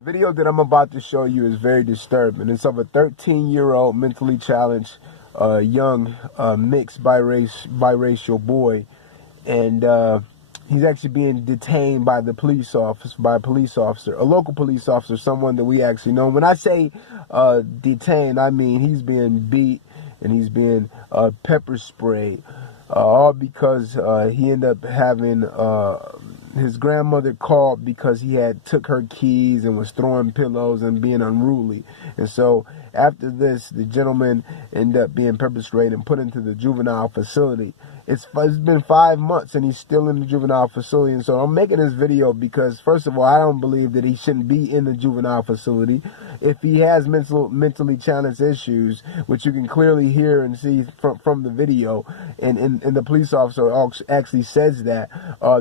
The video that I'm about to show you is very disturbing. It's of a 13-year-old mentally challenged young mixed biracial boy, and he's actually being detained by the police officer, a local police officer, someone that we actually know. When I say detained, I mean he's being beat and he's being pepper sprayed, all because he ended up having his grandmother called because he had took her keys and was throwing pillows and being unruly. And so after this, the gentleman ended up being pepper sprayed and put into the juvenile facility. It's been 5 months and he's still in the juvenile facility. And so I'm making this video because, first of all, I don't believe that he shouldn't be in the juvenile facility. If he has mentally challenged issues, which you can clearly hear and see from the video, and the police officer actually says that,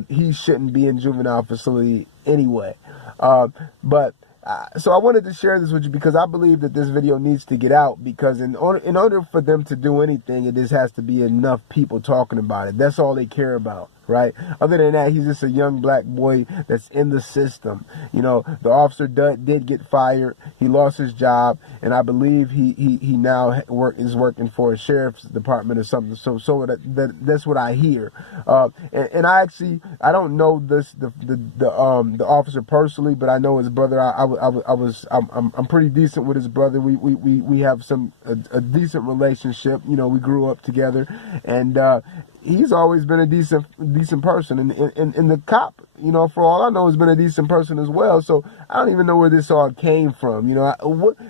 he shouldn't be in juvenile facility anyway. So I wanted to share this with you because I believe that this video needs to get out, because in order for them to do anything, it just has to be enough people talking about it. That's all they care about, right? Other than that, he's just a young black boy that's in the system. You know, the officer did get fired. He lost his job, and I believe he now is working for a sheriff's department or something. So that's what I hear. And I don't know the officer personally, but I know his brother. I'm pretty decent with his brother. We have a decent relationship. You know, we grew up together, and he's always been a decent person, and the cop, you know, for all I know, has been a decent person as well. So I don't even know where this all came from. You know,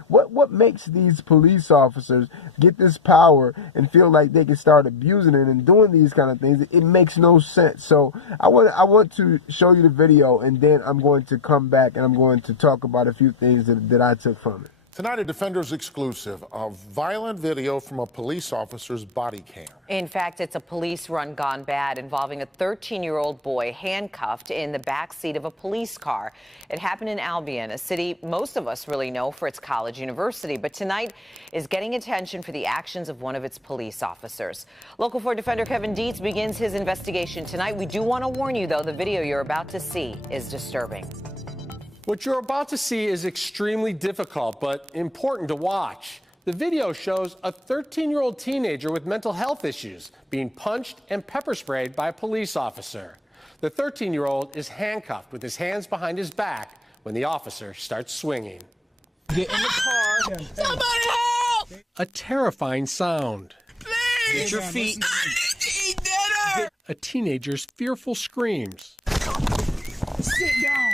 what makes these police officers get this power and feel like they can start abusing it and doing these kind of things? It makes no sense. So I want to show you the video, and then I'm going to come back and I'm going to talk about a few things that I took from it. Tonight, a Defender's exclusive of violent video from a police officer's body cam. In fact, it's a police run gone bad involving a 13-year-old boy handcuffed in the back seat of a police car. It happened in Albion, a city most of us really know for its college university, but tonight is getting attention for the actions of one of its police officers. Local 4 Defender Kevin Dietz begins his investigation tonight. We do want to warn you, though, the video you're about to see is disturbing. What you're about to see is extremely difficult, but important to watch. The video shows a 13-year-old teenager with mental health issues being punched and pepper sprayed by a police officer. The 13-year-old is handcuffed with his hands behind his back when the officer starts swinging. Get in the car. Somebody help! A terrifying sound. Please! Get your feet. I need to eat dinner! A teenager's fearful screams. Sit down.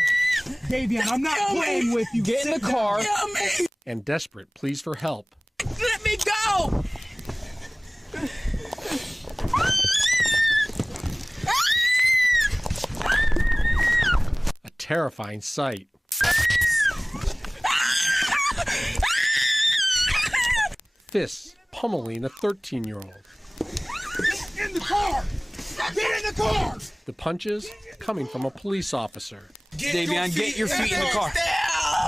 Davion, I'm not playing with you. Get in the car. And desperate pleas for help. Let me go! A terrifying sight. Fists pummeling a 13-year-old. Get in the car. Get in the car. The punches coming from a police officer. Davion, get your feet in the car.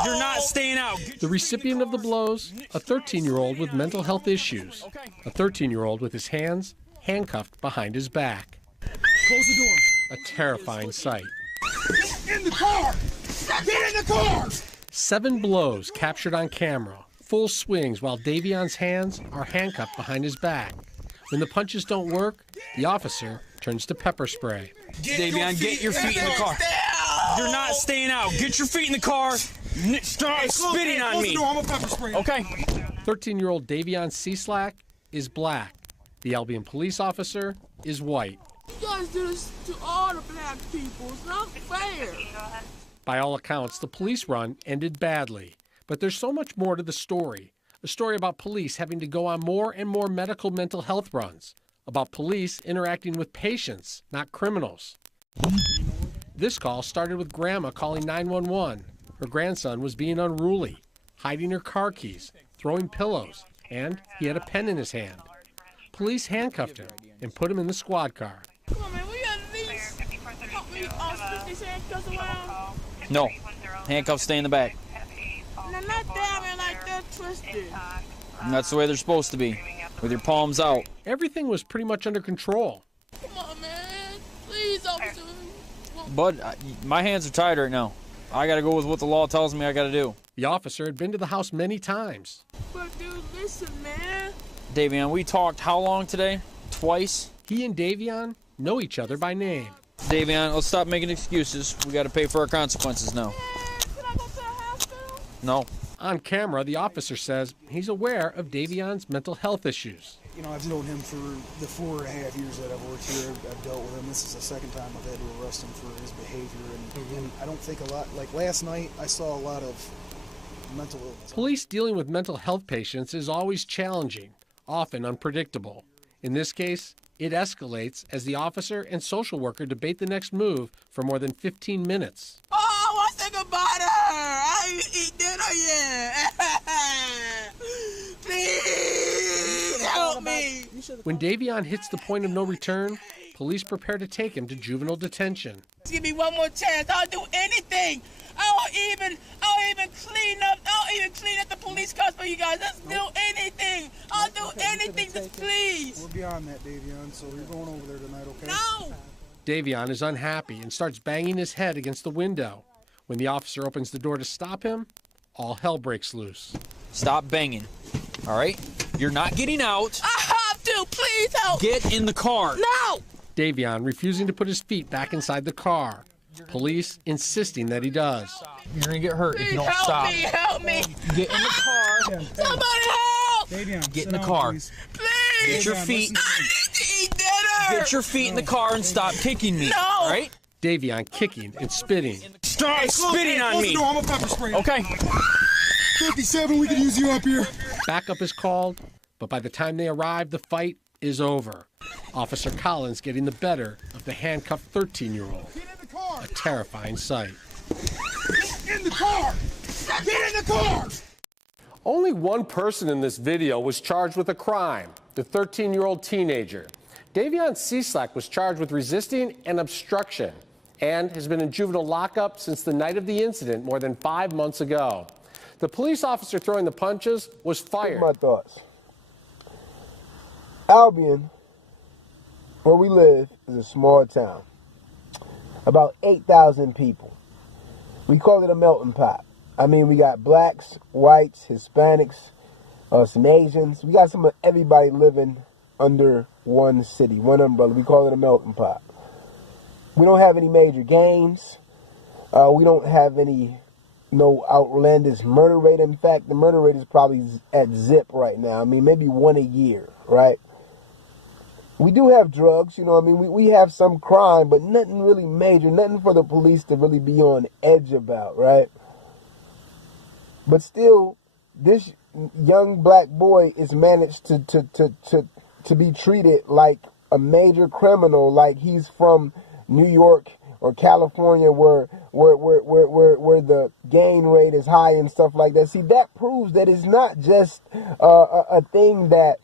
You're not staying out. The recipient of the blows, a 13-year-old with mental health issues. A 13-year-old with his hands handcuffed behind his back. Close the door. A terrifying sight. In the car. Get in the car. 7 blows captured on camera. Full swings while Davion's hands are handcuffed behind his back. When the punches don't work, the officer turns to pepper spray. Davion, get your feet in the car. You're not staying out. Get your feet in the car. Stop spitting on me. Okay. 13-year-old Davion Cieslak is black. The Albion police officer is white. You guys do this to all the black people. It's not fair. By all accounts, the police run ended badly. But there's so much more to the story. A story about police having to go on more and more medical mental health runs. About police interacting with patients, not criminals. This call started with Grandma calling 911. Her grandson was being unruly, hiding her car keys, throwing pillows, and he had a pen in his hand. Police handcuffed him and put him in the squad car. Come on, man. We got at least help me split these handcuffs around. No. Handcuffs stay in the back. No, not down there like that twisted. And that's the way they're supposed to be, with your palms out. Everything was pretty much under control. Come on, man. Please, officer. Bud, my hands are tied right now. I got to go with what the law tells me I got to do. The officer had been to the house many times. But dude, listen, man. Davion, we talked how long today? Twice? He and Davion know each other by name. Davion, let's stop making excuses. We got to pay for our consequences now. Can I go to the hospital? No. On camera, the officer says he's aware of Davion's mental health issues. You know, I've known him for the 4.5 years that I've worked here. I've dealt with him. This is the second time I've had to arrest him for his behavior. And I don't think a lot, like last night, I saw a lot of mental illness. Police dealing with mental health patients is always challenging, often unpredictable. In this case, it escalates as the officer and social worker debate the next move for more than 15 minutes. Oh, I want to say goodbye to her. I ain't eat dinner yet. Please help me. When Davion hits the point of no return, police prepare to take him to juvenile detention. Give me one more chance. I'll do anything. I'll even clean up. I'll even clean up the police cars for you guys. Let's do anything. I'll do anything. Just please. We're beyond that, Davion, so you're going over there tonight, okay? No. Davion is unhappy and starts banging his head against the window. When the officer opens the door to stop him, all hell breaks loose. Stop banging. All right? You're not getting out. I have to. Please help. Get in the car. No. Davion refusing to put his feet back inside the car. Police insisting that he does. You're going to get hurt if you don't help stop. me. Help me. Get in the car. Somebody help. Davion, Get in the car. Please. Get your feet. I need to eat dinner. Get your feet in the car and stop kicking me. No. All right? Davion kicking and spitting. Stop spitting on me. I'm a pepper spray. Okay. 57, we could use you up here. Backup is called, but by the time they arrive, the fight is over. Officer Collins getting the better of the handcuffed 13-year-old. Get in the car. A terrifying sight. Get in the car. Get in the car. Only one person in this video was charged with a crime, the 13-year-old teenager. Davion Cieslak was charged with resisting and obstruction and has been in juvenile lockup since the night of the incident more than 5 months ago. The police officer throwing the punches was fired. My thoughts. Albion, where we live, is a small town. About 8,000 people. We call it a melting pot. I mean, we got blacks, whites, Hispanics, some Asians. We got some of everybody living under one city, one umbrella. We call it a melting pot. We don't have any major gangs. We don't have no outlandish murder rate. In fact, the murder rate is probably at zip right now. I mean, maybe one a year, right? We do have drugs, you know what I mean? We have some crime, but nothing really major, nothing for the police to really be on edge about, right? But still, this young black boy is managed to be treated like a major criminal, like he's from New York or California where the gang rate is high and stuff like that. See, that proves that it's not just a thing that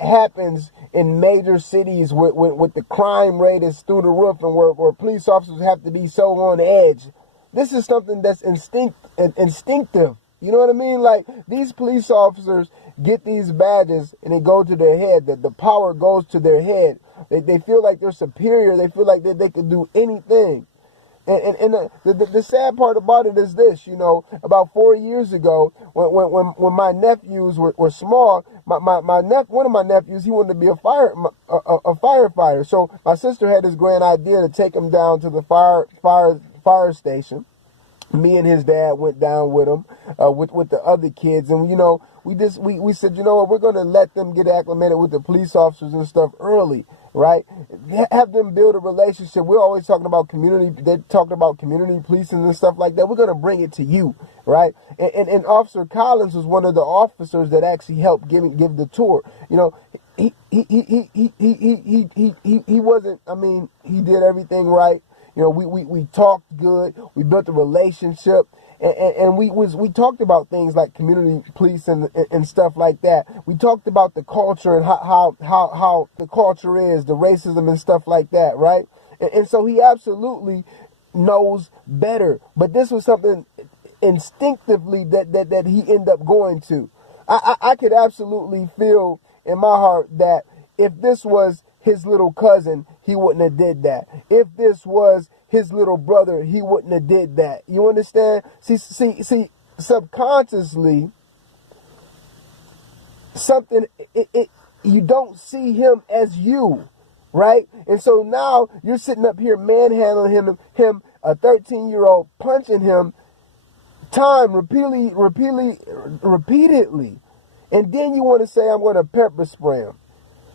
happens in major cities with the crime rate is through the roof and where police officers have to be so on edge. This is something that's instinctive. You know what I mean? Like, these police officers get these badges and they go to their head. The power goes to their head. They feel like they're superior. They feel like they can do anything. And the sad part about it is this, you know, about 4 years ago, when my nephews were small, one of my nephews, he wanted to be a firefighter. So my sister had this grand idea to take him down to the fire station. Me and his dad went down with him, with the other kids, and you know, we said, you know what, we're gonna let them get acclimated with the police officers and stuff early, right? Have them build a relationship. We're always talking about community. They're talking about community policing and stuff like that. We're gonna bring it to you, right? And Officer Collins was one of the officers that actually helped give the tour. You know, he wasn't. I mean, he did everything right. You know, we talked good. We built a relationship, and we talked about things like community police and stuff like that. We talked about the culture and how the culture is, the racism and stuff like that, right? And so he absolutely knows better. But this was something instinctively that he ended up going to. I could absolutely feel in my heart that if this was his little cousin, he wouldn't have did that. If this was his little brother, he wouldn't have did that. You understand? See, subconsciously, something, you don't see him as you, right? And so now you're sitting up here manhandling him, a 13-year-old, punching him repeatedly. And then you want to say, I'm going to pepper spray him.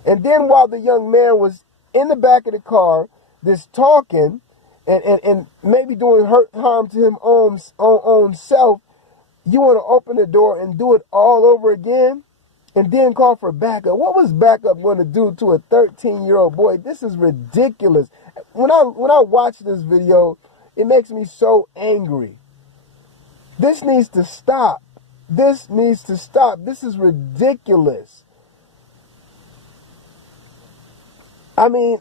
And then while the young man was in the back of the car, just talking and maybe doing harm to him own self, you want to open the door and do it all over again and then call for backup. What was backup going to do to a 13-year-old boy? This is ridiculous. When I watch this video, it makes me so angry. This needs to stop. This needs to stop. This is ridiculous. I mean,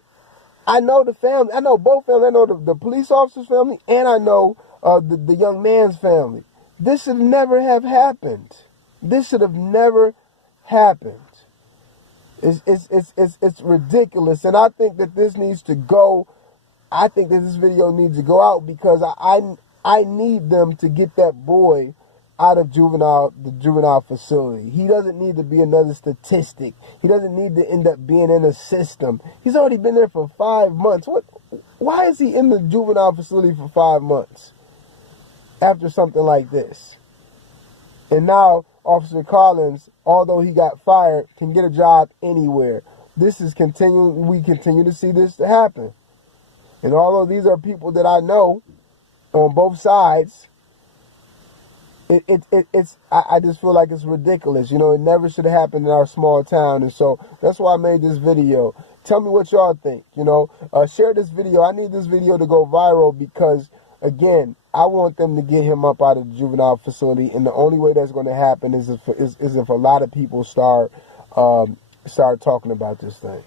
I know the family. I know both families. I know the police officer's family, and I know the young man's family. This should never have happened. This should have never happened. It's ridiculous, and I think that this needs to go. I think that this video needs to go out because I need them to get that boy out of the juvenile facility. He doesn't need to be another statistic. He doesn't need to end up being in a system. He's already been there for 5 months. Why is he in the juvenile facility for 5 months after something like this? And now Officer Collins, although he got fired, can get a job anywhere. This is continuing. We continue to see this happen. And although these are people that I know on both sides, I just feel like it's ridiculous. You know, it never should have happened in our small town. And so that's why I made this video. Tell me what y'all think. You know, share this video. I need this video to go viral because, again, I want them to get him up out of the juvenile facility. And the only way that's going to happen is if a lot of people start talking about this thing.